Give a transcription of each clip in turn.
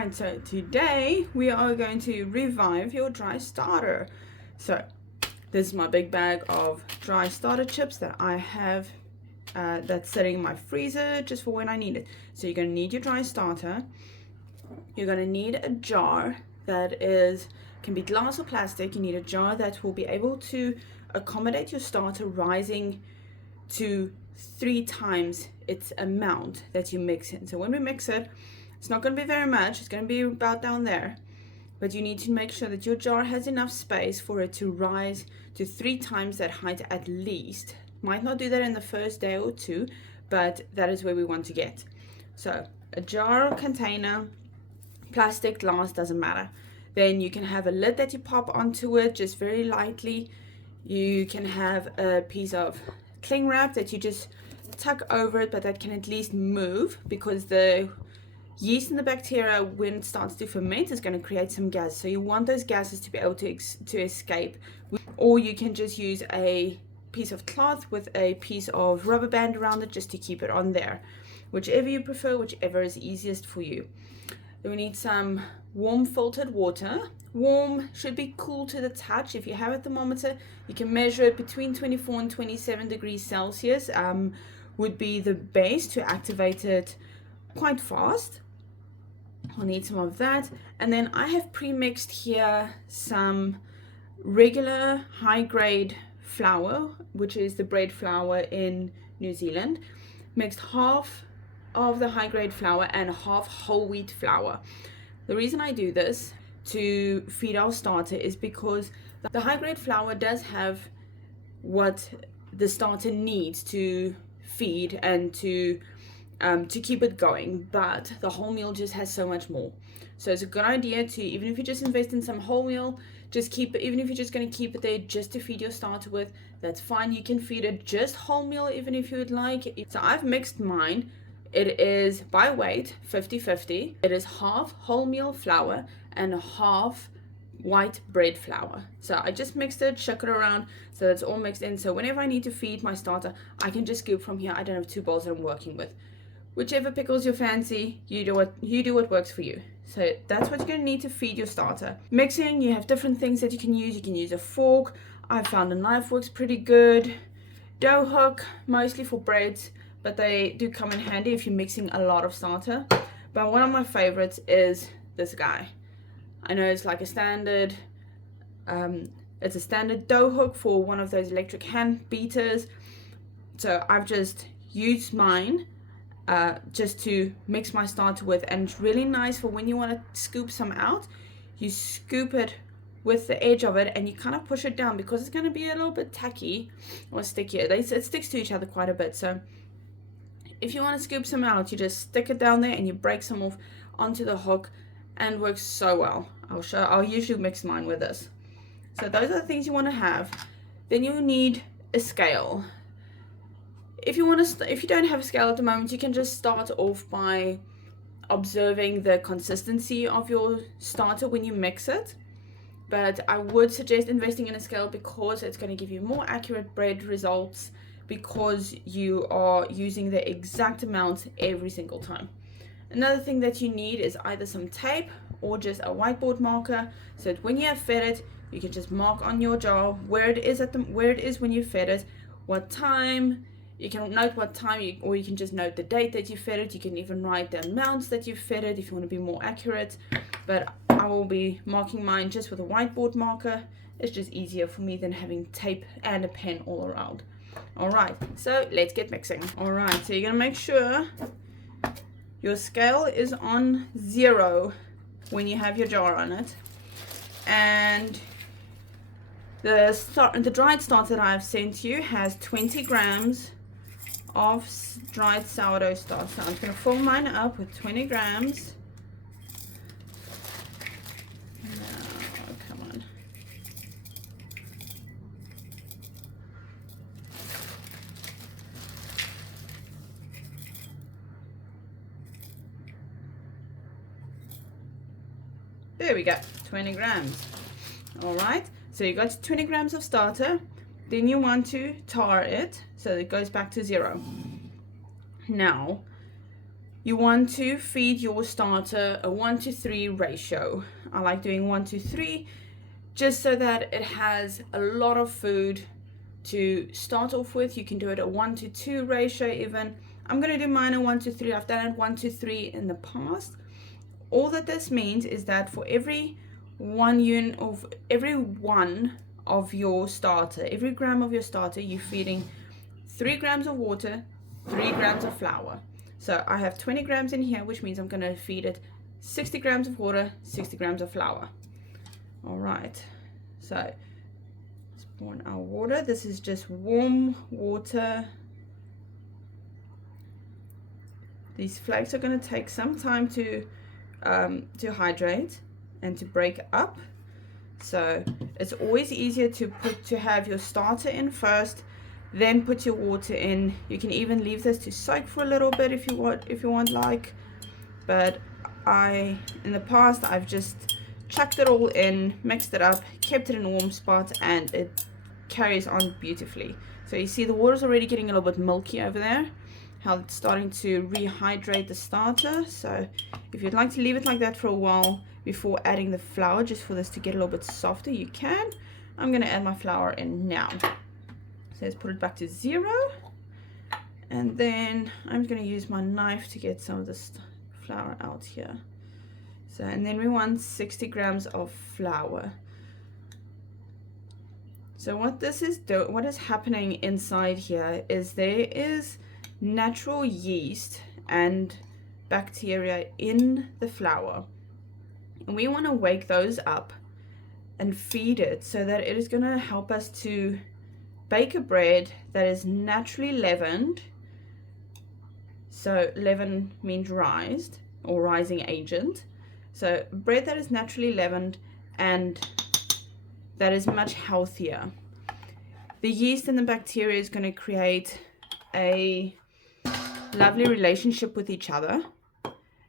Alright, so today we are going to revive your dry starter. So this is my big bag of dry starter chips that I have that's sitting in my freezer just for when I need it. So you're going to need your dry starter. You're going to need a jar that can be glass or plastic. You need a jar that will be able to accommodate your starter rising to 3 times its amount that you mix in. So when we mix it, it's not going to be very much, it's going to be about down there, but you need to make sure that your jar has enough space for it to rise to 3 times that height at least. Might not do that in the first day or two, but that is where we want to get. So a jar or container, plastic, glass, doesn't matter. Then you can have a lid that you pop onto it just very lightly. You can have a piece of cling wrap that you just tuck over it, but that can at least move, because the yeast and the bacteria, when it starts to ferment, is going to create some gas. So you want those gases to be able to escape. Or you can just use a piece of cloth with a piece of rubber band around it just to keep it on there. Whichever you prefer, whichever is easiest for you. Then we need some warm filtered water. Warm should be cool to the touch. If you have a thermometer, you can measure it between 24 and 27 degrees Celsius. Would be the best to activate it quite fast. I'll need some of that, and then I have pre-mixed here some regular high-grade flour, which is the bread flour in New Zealand. Mixed half of the high-grade flour and half whole wheat flour. The reason I do this to feed our starter is because the high-grade flour does have what the starter needs to feed and to keep it going, but the wholemeal just has so much more. So it's a good idea to, even if you just invest in some wholemeal, just keep it. Even if you're just going to keep it there just to feed your starter with, that's fine. You can feed it just wholemeal even if you would like. So I've mixed mine. It is by weight 50-50. It is half wholemeal flour and half white bread flour. So I just mixed it, shook it around so that's all mixed in. So whenever I need to feed my starter, I can just scoop from here. I don't have 2 bowls that I'm working with. Whichever pickles you fancy, you do what works for you. So that's what you're going to need to feed your starter. Mixing, you have different things that you can use. You can use a fork. I found a knife works pretty good. Dough hook, mostly for breads, but they do come in handy if you're mixing a lot of starter. But one of my favorites is this guy. I know it's like a standard, it's a standard dough hook for one of those electric hand beaters. So I've just used mine just to mix my starter with, and it's really nice for when you want to scoop some out. You scoop it with the edge of it and you kind of push it down, because it's going to be a little bit tacky or stickier. It sticks to each other quite a bit. So if you want to scoop some out, you just stick it down there and you break some off onto the hook, and it works so well. I'll usually mix mine with this. So those are the things you want to have. Then you'll need a scale. If you don't have a scale at the moment, you can just start off by observing the consistency of your starter when you mix it. But I would suggest investing in a scale, because it's going to give you more accurate bread results, because you are using the exact amount every single time. Another thing that you need is either some tape or just a whiteboard marker, so that when you have fed it, you can just mark on your jar where it is when you fed it, what time. You can note what time, or you can just note the date that you fed it. You can even write the amounts that you fed it if you want to be more accurate. But I will be marking mine just with a whiteboard marker. It's just easier for me than having tape and a pen all around. Alright, so let's get mixing. Alright, so you're going to make sure your scale is on 0 when you have your jar on it. And the dried starter that I've sent you has 20 grams of dried sourdough starter. So I'm going to fill mine up with 20 grams. Now, come on. There we go, 20 grams. All right, so you got 20 grams of starter. Then you want to tar it so it goes back to 0. Now, you want to feed your starter a 1-to-3 ratio. I like doing 1-to-3 just so that it has a lot of food to start off with. You can do it a 1-to-2 ratio even. I'm going to do mine a 1-to-3. I've done it 1-to-3 in the past. All that this means is that for every one of your starter, every gram of your starter, you're feeding 3 grams of water, 3 grams of flour. So I have 20 grams in here, which means I'm going to feed it 60 grams of water, 60 grams of flour. All right, so let's pour in our water. This is just warm water. These flakes are going to take some time to hydrate and to break up. So it's always easier to have your starter in first, then put your water in. You can even leave this to soak for a little bit if you want like, but in the past I've just chucked it all in, mixed it up, kept it in a warm spot, and it carries on beautifully. So you see the water's already getting a little bit milky over there, how it's starting to rehydrate the starter. So if you'd like to leave it like that for a while before adding the flour, just for this to get a little bit softer, you can. I'm going to add my flour in now. So let's put it back to 0, and then I'm going to use my knife to get some of this flour out here. So, and then we want 60 grams of flour. So what is happening inside here is there is natural yeast and bacteria in the flour, and we want to wake those up and feed it so that it is going to help us to bake a bread that is naturally leavened. So leaven means rised or rising agent. So bread that is naturally leavened and that is much healthier. The yeast and the bacteria is going to create a lovely relationship with each other,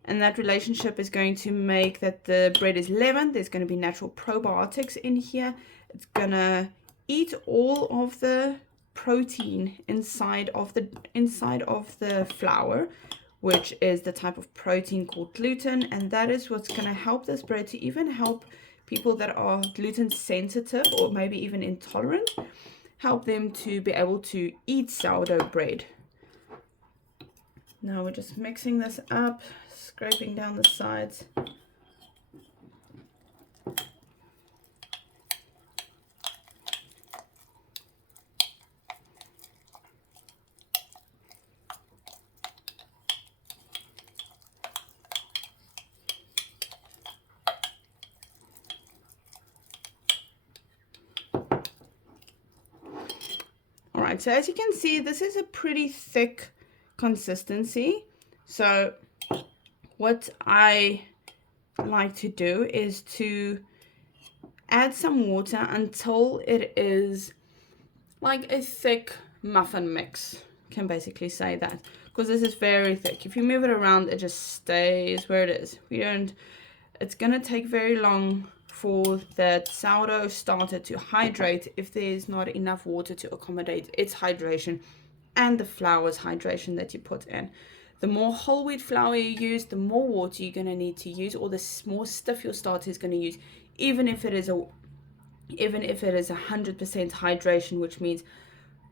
and that relationship is going to make that the bread is leavened. There's going to be natural probiotics in here. It's going to eat all of the protein inside of the flour, which is the type of protein called gluten, and that is what's going to help this bread to even help people that are gluten sensitive or maybe even intolerant, help them to be able to eat sourdough bread. Now we're just mixing this up, scraping down the sides. Alright, so as you can see, this is a pretty thick consistency. So what I like to do is to add some water until it is like a thick muffin mix. Can basically say that, because this is very thick. If you move it around, it just stays where it is. It's gonna take very long for that sourdough starter to hydrate if there's not enough water to accommodate its hydration and the flour's hydration that you put in. The more whole wheat flour you use, the more water you're going to need to use, or the more stiff your starter is going to use, even if it is 100% hydration, which means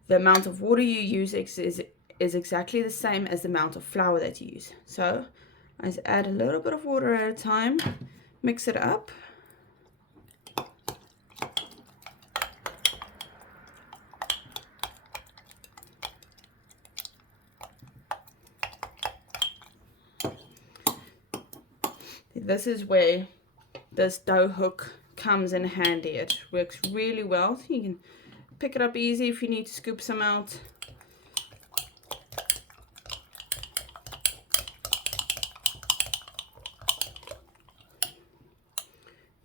the amount of water you use is exactly the same as the amount of flour that you use. So I just add a little bit of water at a time, mix it up. This is where this dough hook comes in handy. It works really well. So you can pick it up easy if you need to scoop some out.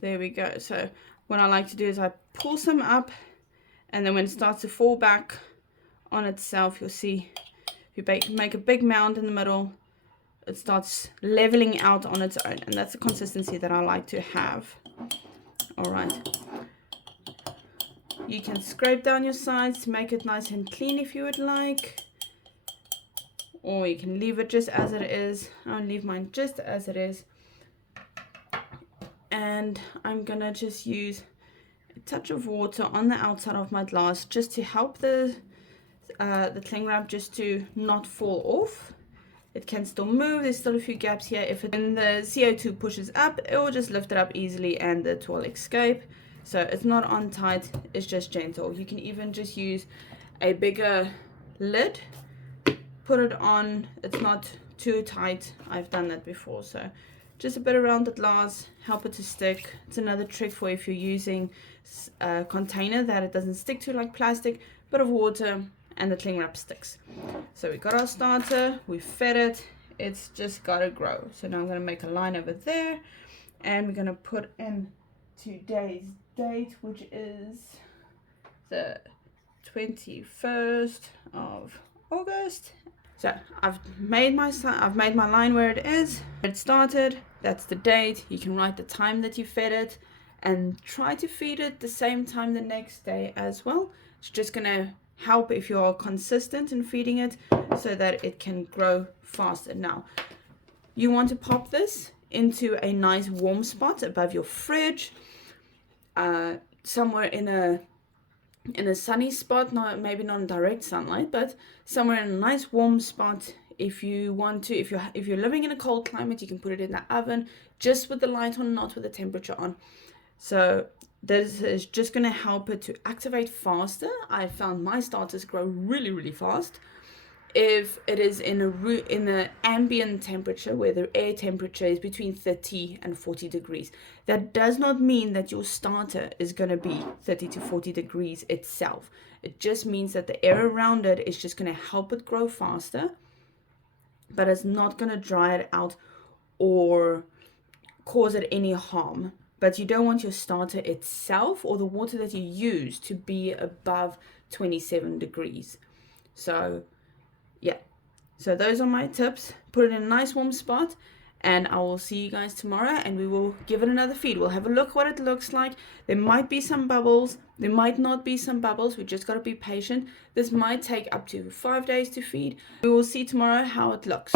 There we go. So what I like to do is I pull some up, and then when it starts to fall back on itself, you'll see if you make a big mound in the middle, it starts leveling out on its own, and that's the consistency that I like to have. All right, you can scrape down your sides to make it nice and clean if you would like, or you can leave it just as it is. I'll leave mine just as it is. And I'm gonna just use a touch of water on the outside of my glass just to help the cling wrap just to not fall off. It can still move, there's still a few gaps here. When the CO2 pushes up, it will just lift it up easily and it will escape. So it's not on tight, it's just gentle. You can even just use a bigger lid, put it on, it's not too tight. I've done that before. So just a bit around the glass, help it to stick. It's another trick for if you're using a container that it doesn't stick to like plastic, bit of water and the cling wrap sticks. So we got our starter, we fed it, it's just gotta grow. So now I'm gonna make a line over there and we're gonna put in today's date, which is the 21st of August. So I've made my line where it is. It started, that's the date. You can write the time that you fed it and try to feed it the same time the next day as well. It's just gonna help if you are consistent in feeding it so that it can grow faster. Now, you want to pop this into a nice warm spot above your fridge, somewhere in a sunny spot, maybe not in direct sunlight, but somewhere in a nice warm spot. If you want to, if you're living in a cold climate, you can put it in the oven just with the light on, not with the temperature on. So this is just going to help it to activate faster. I found my starters grow really, really fast if it is in an ambient temperature where the air temperature is between 30 and 40 degrees. That does not mean that your starter is going to be 30 to 40 degrees itself. It just means that the air around it is just going to help it grow faster, but it's not going to dry it out or cause it any harm. But you don't want your starter itself or the water that you use to be above 27 degrees. So yeah, so those are my tips. Put it in a nice warm spot and I will see you guys tomorrow and we will give it another feed. We'll have a look what it looks like. There might be some bubbles, there might not be some bubbles. We just got to be patient. This might take up to 5 days to feed. We will see tomorrow how it looks.